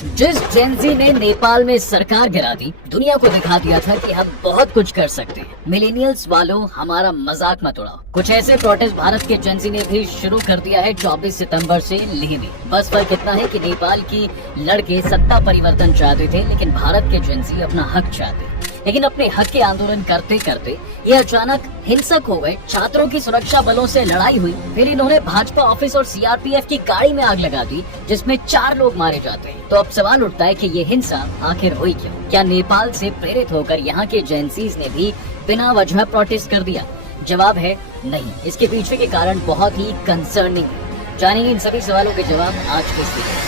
जिस जेनजी ने नेपाल में सरकार गिरा दी, दुनिया को दिखा दिया था कि हम बहुत कुछ कर सकते हैं। मिलेनियल्स वालों, हमारा मजाक मत उड़ाओ। कुछ ऐसे प्रोटेस्ट भारत के जेनजी ने भी शुरू कर दिया है 24 सितंबर से लेह में। बस फर्क इतना है कि नेपाल की लड़के सत्ता परिवर्तन चाहते थे, लेकिन भारत के जेनजी अपना हक चाहते। लेकिन अपने हक के आंदोलन करते करते ये अचानक हिंसक हो गए। छात्रों की सुरक्षा बलों से लड़ाई हुई, फिर इन्होंने भाजपा ऑफिस और सीआरपीएफ की गाड़ी में आग लगा दी, जिसमें 4 लोग मारे जाते हैं। तो अब सवाल उठता है कि ये हिंसा आखिर हुई क्यों? क्या नेपाल से प्रेरित होकर यहाँ के जेनसीज ने भी बिना वजह प्रोटेस्ट कर दिया? जवाब है नहीं। इसके पीछे के कारण बहुत ही कंसर्निंग है। जानेंगे इन सभी सवालों के जवाब आज के इस वीडियो।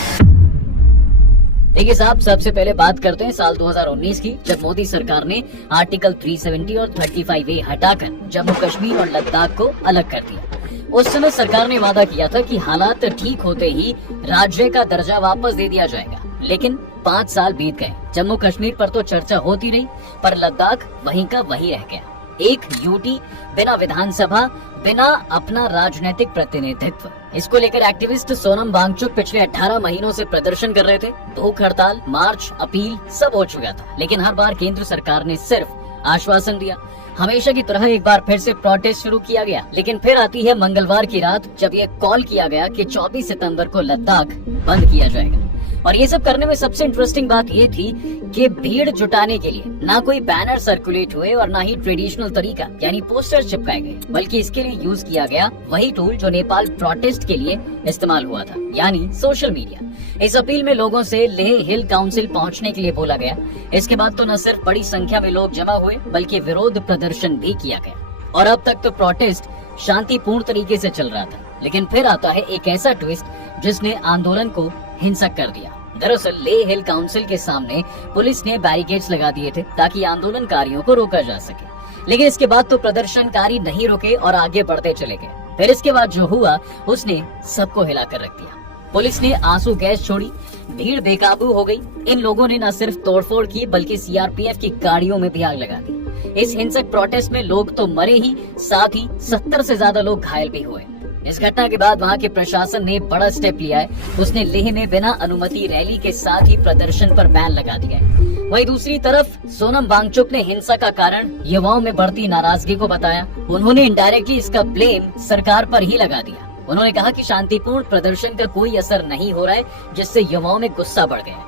देखिए साहब, सबसे पहले बात करते हैं साल 2019 की, जब मोदी सरकार ने आर्टिकल 370 और 35A हटाकर जम्मू कश्मीर और लद्दाख को अलग कर दिया। उस समय सरकार ने वादा किया था कि हालात ठीक होते ही राज्य का दर्जा वापस दे दिया जाएगा। लेकिन 5 साल बीत गए। जम्मू कश्मीर पर तो चर्चा होती रही, पर लद्दाख वहीं का वहीं रह गया। एक यूटी, बिना विधानसभा, बिना अपना राजनीतिक प्रतिनिधित्व। इसको लेकर एक्टिविस्ट सोनम वांगचुक पिछले 18 महीनों से प्रदर्शन कर रहे थे। भूख हड़ताल, मार्च, अपील सब हो चुका था, लेकिन हर बार केंद्र सरकार ने सिर्फ आश्वासन दिया। हमेशा की तरह एक बार फिर से प्रोटेस्ट शुरू किया गया, लेकिन फिर आती है मंगलवार की रात, जब ये कॉल किया गया कि 24 सितंबर को लद्दाख बंद किया जाएगा। और ये सब करने में सबसे इंटरेस्टिंग बात ये थी कि भीड़ जुटाने के लिए ना कोई बैनर सर्कुलेट हुए और ना ही ट्रेडिशनल तरीका यानी पोस्टर चिपकाए गए, बल्कि इसके लिए यूज किया गया वही टूल जो नेपाल प्रोटेस्ट के लिए इस्तेमाल हुआ था, यानी सोशल मीडिया। इस अपील में लोगों से लेह हिल काउंसिल पहुंचने के लिए बोला गया। इसके बाद तो न सिर्फ बड़ी संख्या में लोग जमा हुए, बल्कि विरोध प्रदर्शन भी किया गया। और अब तक तो प्रोटेस्ट शांतिपूर्ण तरीके से चल रहा था, लेकिन फिर आता है एक ऐसा ट्विस्ट जिसने आंदोलन को हिंसक कर दिया। दरअसल लेह हिल काउंसिल के सामने पुलिस ने बैरिकेड्स लगा दिए थे ताकि आंदोलनकारियों को रोका जा सके, लेकिन इसके बाद तो प्रदर्शनकारी नहीं रुके और आगे बढ़ते चले गए। फिर इसके बाद जो हुआ उसने सबको हिलाकर रख दिया। पुलिस ने आंसू गैस छोड़ी, भीड़ बेकाबू हो गई। इन लोगों ने न सिर्फ तोड़फोड़ की, बल्कि सीआरपीएफ की गाड़ियों में भी आग लगा दी। इस हिंसक प्रोटेस्ट में लोग तो मरे ही, साथ ही 70 से ज्यादा लोग घायल भी हुए। इस घटना के बाद वहां के प्रशासन ने बड़ा स्टेप लिया है। उसने लेह में बिना अनुमति रैली के साथ ही प्रदर्शन पर बैन लगा दिया है। वहीं दूसरी तरफ सोनम वांगचुक ने हिंसा का कारण युवाओं में बढ़ती नाराजगी को बताया। उन्होंने इनडायरेक्टली इसका ब्लेम सरकार पर ही लगा दिया। उन्होंने कहा कि शांतिपूर्ण प्रदर्शन का कोई असर नहीं हो रहा है, जिससे युवाओं में गुस्सा बढ़ गया।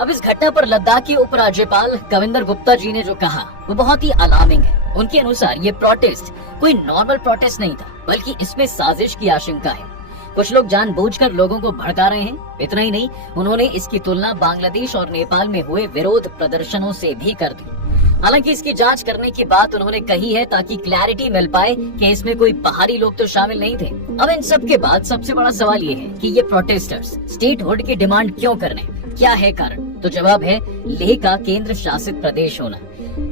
अब इस घटना पर लद्दाख के उपराज्यपाल कविंदर गुप्ता जी ने जो कहा वो बहुत ही अलार्मिंग है। उनके अनुसार ये प्रोटेस्ट कोई नॉर्मल प्रोटेस्ट नहीं था, बल्कि इसमें साजिश की आशंका है। कुछ लोग जानबूझकर लोगों को भड़का रहे हैं। इतना ही नहीं, उन्होंने इसकी तुलना बांग्लादेश और नेपाल में हुए विरोध प्रदर्शनों से भी कर दी। हालांकि इसकी जांच करने की बात उन्होंने कही है ताकि क्लैरिटी मिल पाए कि इसमें कोई बाहरी लोग तो शामिल नहीं थे। अब इन सब के बाद सबसे बड़ा सवाल ये है कि ये प्रोटेस्टर्स स्टेटहुड की डिमांड क्यों कर रहे हैं? क्या है कारण? तो जवाब है लेह का केंद्र शासित प्रदेश होना।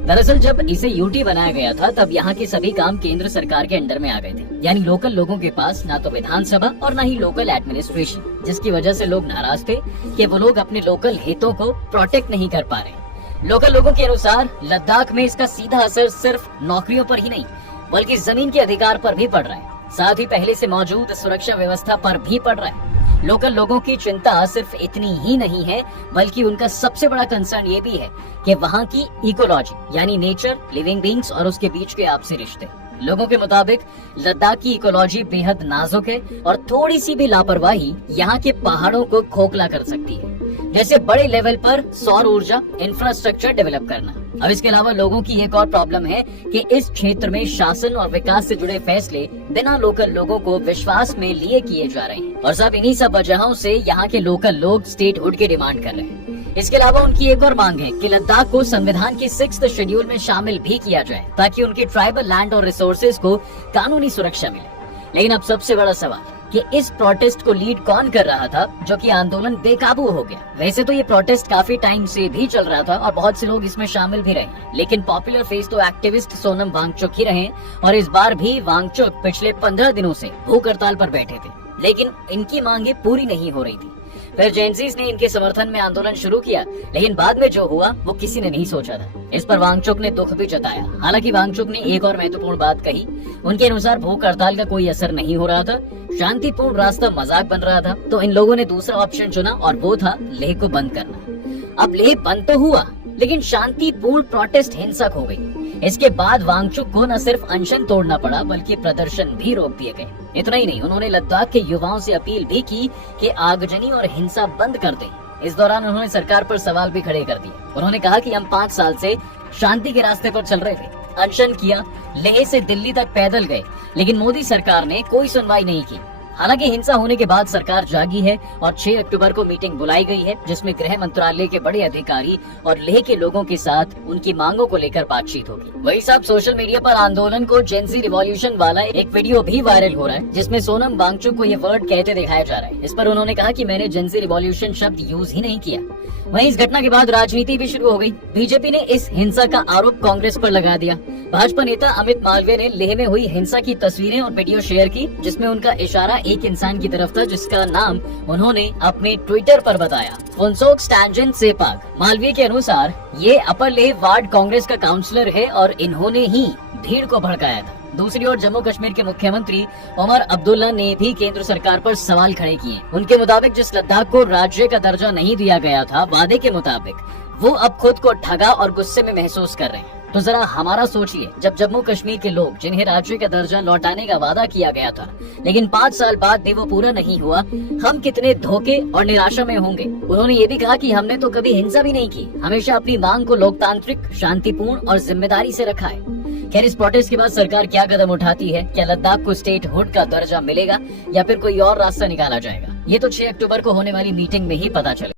दरअसल जब इसे यूटी बनाया गया था, तब यहाँ के सभी काम केंद्र सरकार के अंडर में आ गए थे, यानी लोकल लोगों के पास ना तो विधानसभा और ना ही लोकल एडमिनिस्ट्रेशन, जिसकी वजह से लोग नाराज थे कि वो लोग अपने लोकल हितों को प्रोटेक्ट नहीं कर पा रहे। लोकल लोगों के अनुसार लद्दाख में इसका सीधा असर सिर्फ नौकरियों पर ही नहीं, बल्कि जमीन के अधिकार पर भी पड़ रहा है। साथ ही पहले से मौजूद सुरक्षा व्यवस्था पर भी पड़ रहा है। लोकल लोगों की चिंता सिर्फ इतनी ही नहीं है, बल्कि उनका सबसे बड़ा कंसर्न ये भी है कि वहाँ की इकोलॉजी यानी नेचर, लिविंग बींग्स और उसके बीच के आपसी रिश्ते। लोगों के मुताबिक लद्दाख की इकोलॉजी बेहद नाजुक है और थोड़ी सी भी लापरवाही यहाँ के पहाड़ों को खोखला कर सकती है। जैसे बड़े लेवल पर सौर ऊर्जा इंफ्रास्ट्रक्चर डेवलप करना। अब इसके अलावा लोगों की एक और प्रॉब्लम है कि इस क्षेत्र में शासन और विकास से जुड़े फैसले बिना लोकल लोगों को विश्वास में लिए किए जा रहे हैं, और सब इन्हीं सब वजहों से यहाँ के लोकल लोग स्टेटहुड की डिमांड कर रहे हैं। इसके अलावा उनकी एक और मांग है कि लद्दाख को संविधान के 6th शेड्यूल में शामिल भी किया जाए, ताकि उनके ट्राइबल लैंड और रिसोर्सेज को कानूनी सुरक्षा मिले। लेकिन अब सबसे बड़ा सवाल कि इस प्रोटेस्ट को लीड कौन कर रहा था, जो कि आंदोलन बेकाबू हो गया। वैसे तो ये प्रोटेस्ट काफी टाइम से भी चल रहा था और बहुत से लोग इसमें शामिल भी रहे, लेकिन पॉपुलर फेस तो एक्टिविस्ट सोनम वांगचुक ही रहे। और इस बार भी वांगचुक पिछले 15 दिनों से भूख हड़ताल पर बैठे थे, लेकिन इनकी मांगे पूरी नहीं हो रही थी। फिर जेनजीज ने इनके समर्थन में आंदोलन शुरू किया, लेकिन बाद में जो हुआ वो किसी ने नहीं सोचा था। इस पर वांगचुक ने दुख भी जताया। हालांकि वांगचुक ने एक और महत्वपूर्ण बात कही। उनके अनुसार भूख हड़ताल का कोई असर नहीं हो रहा था, शांतिपूर्ण रास्ता मजाक बन रहा था। तो इन लोगों ने दूसरा ऑप्शन चुना और वो था लेह को बंद करना। अब लेह बंद तो हुआ, लेकिन शांतिपूर्ण प्रोटेस्ट हिंसक हो गई। इसके बाद वांगचुक को न सिर्फ अनशन तोड़ना पड़ा, बल्कि प्रदर्शन भी रोक दिए गए। इतना ही नहीं, उन्होंने लद्दाख के युवाओं से अपील भी की कि आगजनी और हिंसा बंद कर दें। इस दौरान उन्होंने सरकार पर सवाल भी खड़े कर दिए। उन्होंने कहा कि हम 5 साल से शांति के रास्ते पर चल रहे थे, अनशन किया, लेह से दिल्ली तक पैदल गए, लेकिन मोदी सरकार ने कोई सुनवाई नहीं की। हालांकि हिंसा होने के बाद सरकार जागी है और 6 अक्टूबर को मीटिंग बुलाई गई है, जिसमें गृह मंत्रालय के बड़े अधिकारी और लेह के लोगों के साथ उनकी मांगों को लेकर बातचीत होगी। वही साहब, सोशल मीडिया पर आंदोलन को जेनजी रिवॉल्यूशन वाला एक वीडियो भी वायरल हो रहा है, जिसमें सोनम वांगचुक को ये वर्ड कहते दिखाया जा रहा है। इस पर उन्होंने कहा कि मैंने जेनजी रिवॉल्यूशन शब्द यूज ही नहीं किया। वहीं इस घटना के बाद राजनीति भी शुरू हो गई। बीजेपी ने इस हिंसा का आरोप कांग्रेस पर लगा दिया। भाजपा नेता अमित मालवीय ने लेह में हुई हिंसा की तस्वीरें और वीडियो शेयर की, जिसमें उनका इशारा एक इंसान की तरफ था, जिसका नाम उन्होंने अपने ट्विटर पर बताया, फुनसोक स्टैंजन सेपाग। मालवीय के अनुसार ये अपर लेह वार्ड कांग्रेस का काउंसलर है और इन्होंने ही भीड़ को भड़काया था। दूसरी ओर जम्मू कश्मीर के मुख्यमंत्री उमर अब्दुल्ला ने भी केंद्र सरकार पर सवाल खड़े किए। उनके मुताबिक जिस लद्दाख को राज्य का दर्जा नहीं दिया गया था वादे के मुताबिक, वो अब खुद को ठगा और गुस्से में महसूस कर रहे हैं। तो जरा हमारा सोचिए, जब जम्मू कश्मीर के लोग जिन्हें राज्य का दर्जा लौटाने का वादा किया गया था, लेकिन 5 साल बाद भी वो पूरा नहीं हुआ, हम कितने धोखे और निराशा में होंगे। उन्होंने ये भी कहा कि हमने तो कभी हिंसा भी नहीं की, हमेशा अपनी मांग को लोकतांत्रिक, शांतिपूर्ण और जिम्मेदारी से रखा है। खैर, इस प्रोटेस्ट के बाद सरकार क्या कदम उठाती है, क्या लद्दाख को स्टेट हुड का दर्जा मिलेगा या फिर कोई और रास्ता निकाला जाएगा, ये तो 6 अक्टूबर को होने वाली मीटिंग में ही पता चले।